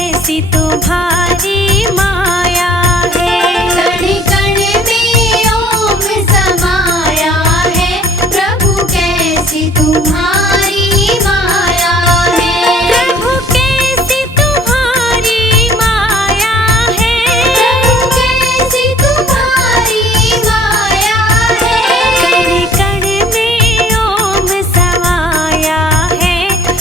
कैसी तुम्हारी माया है। कण कण में ओम समाया है, प्रभु कैसी तुम्हारी माया है। प्रभु कैसी तुम्हारी माया है। प्रभु कैसी तुम्हारी माया है। कण कण में ओम समाया है,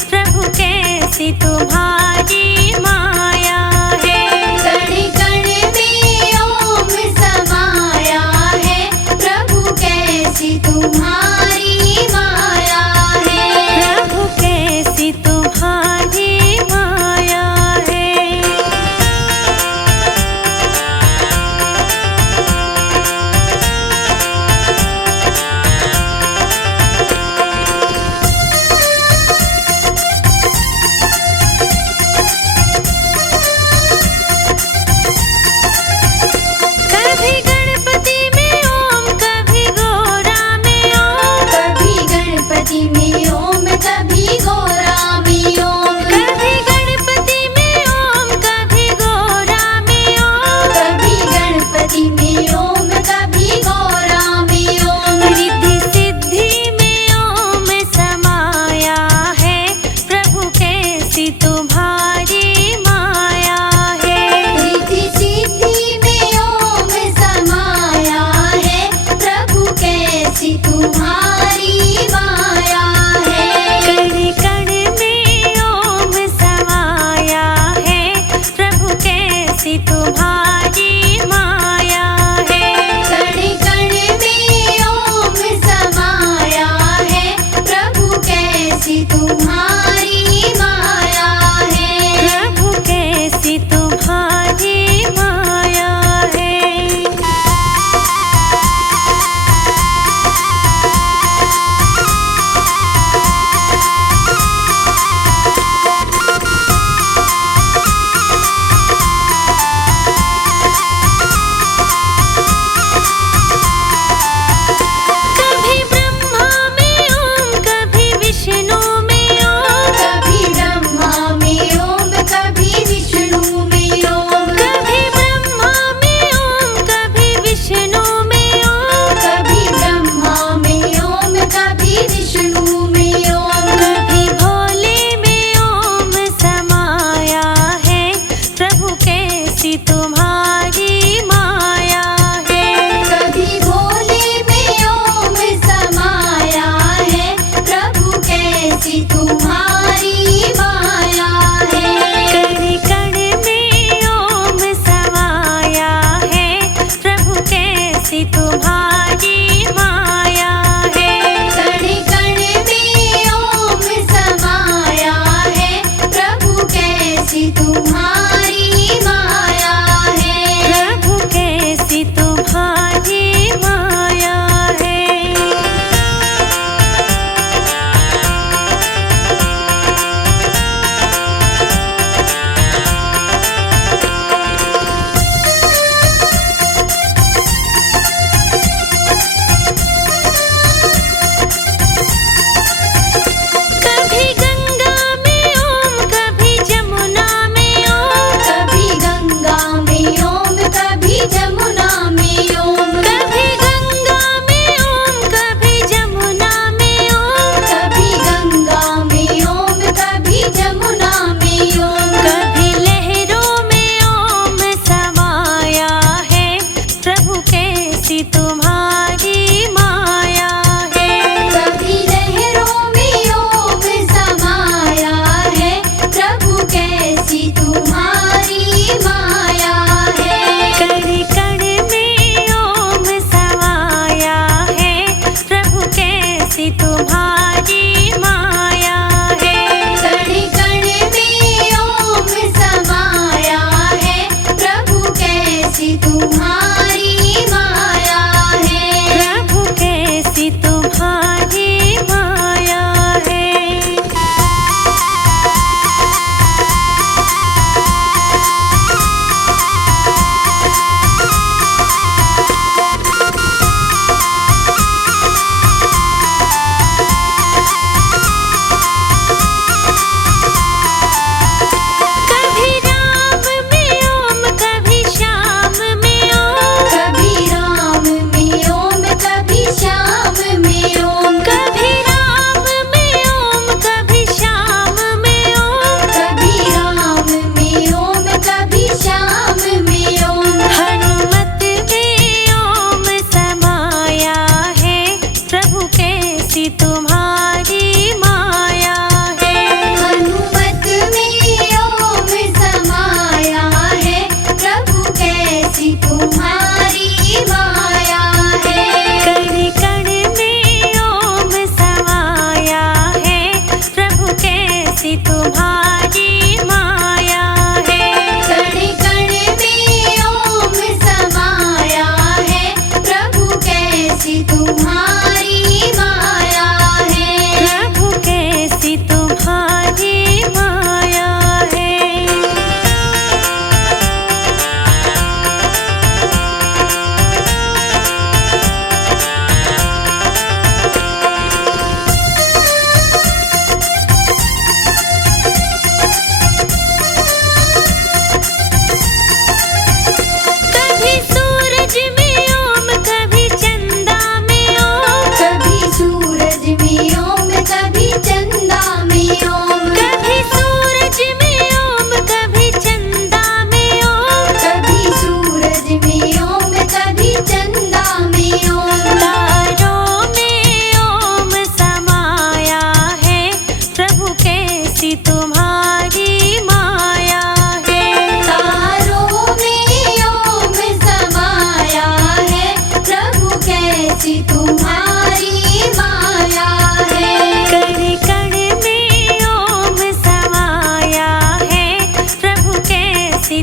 प्रभु कैसी तुम्हारी माया है। कण कण में ओम समाया है, प्रभु कैसी तुम्हारी माया है। प्रभु कैसी तुम्हारी माया है। कभी गणपति में ओम, कभी गोरा में ओम। कभी गणपति में ओम, कभी गोरा में ओम। कभी गणपति में ओम, कभी गोरा में ओम। कभी गणपति में ओम, कभी गोरा में ओम। रिद्धि सिद्धि में ओम समाया है, प्रभु कैसी तुम्हारी माया है। रिद्धि सिद्धि में ओम समाया है, प्रभु कैसी तुम्हारी माया है। कण कण में ओम समाया है, प्रभु कैसी तुम्हारी माया है। कण कण में ओम समाया है, प्रभु कैसी तुम्हारी माया है। प्रभु कैसी तुम्हारी माया है। कभी ब्रह्मा में ओम, कभी विष्णु में ओम। कभी ब्रह्मा में ओम, कभी विष्णु में ओम। कभी ब्रह्मा में ओम, कभी विष्णु में ओम। कभी ब्रह्मा में ओम, कभी विष्णु में ओम। कभी भोले में ओम समाया है, प्रभु कैसी तुम्हारी माया है। कभी भोले में ओम समाया है, प्रभु कैसी तुम्हारी माया है। कण कण में ओम समाया है, प्रभु कैसी तुम्हारी माया है। कण कण में ओम समाया है, प्रभु कैसी तुम्हारी माया है।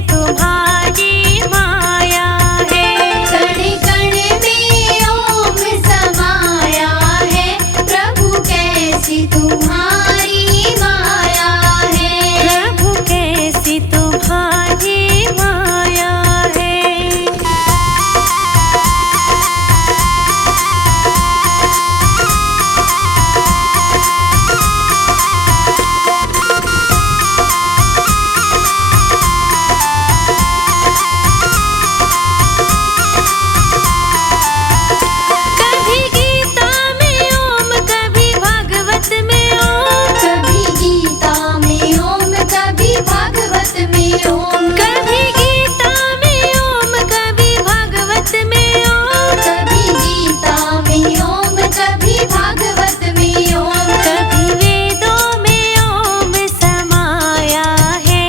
तुम्हारी माया है। कण कण में ओम समाया है, प्रभु कैसी तुम्हारी माया है। प्रभु कैसी तुम्हारी माया है। कभी गीता में ओम, कभी भागवत में ओम। कभी गीता में ओम, कभी भागवत में ओम। कभी गीता में ओम, कभी भागवत में ओम। कभी गीता में ओम, कभी भागवत में ओम। कभी वेदों में ओम समाया है,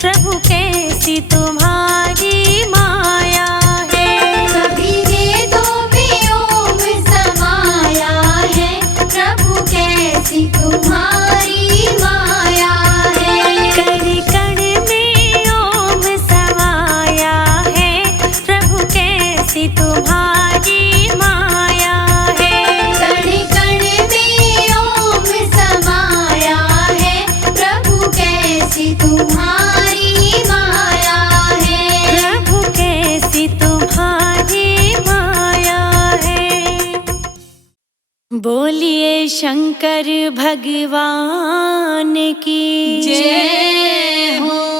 प्रभु कैसी तुम्हारी माया है। कभी वेदों में ओम समाया है, प्रभु कैसी तुम्हारी माया है। कण कण में ओम समाया है, प्रभु कैसी तुम्हारी माया है। कण कण में ओम समाया है, प्रभु कैसी तुम्हारी माया है। प्रभु कैसी तुम्हारी माया है। बोलिए शंकर भगवान की जय हो।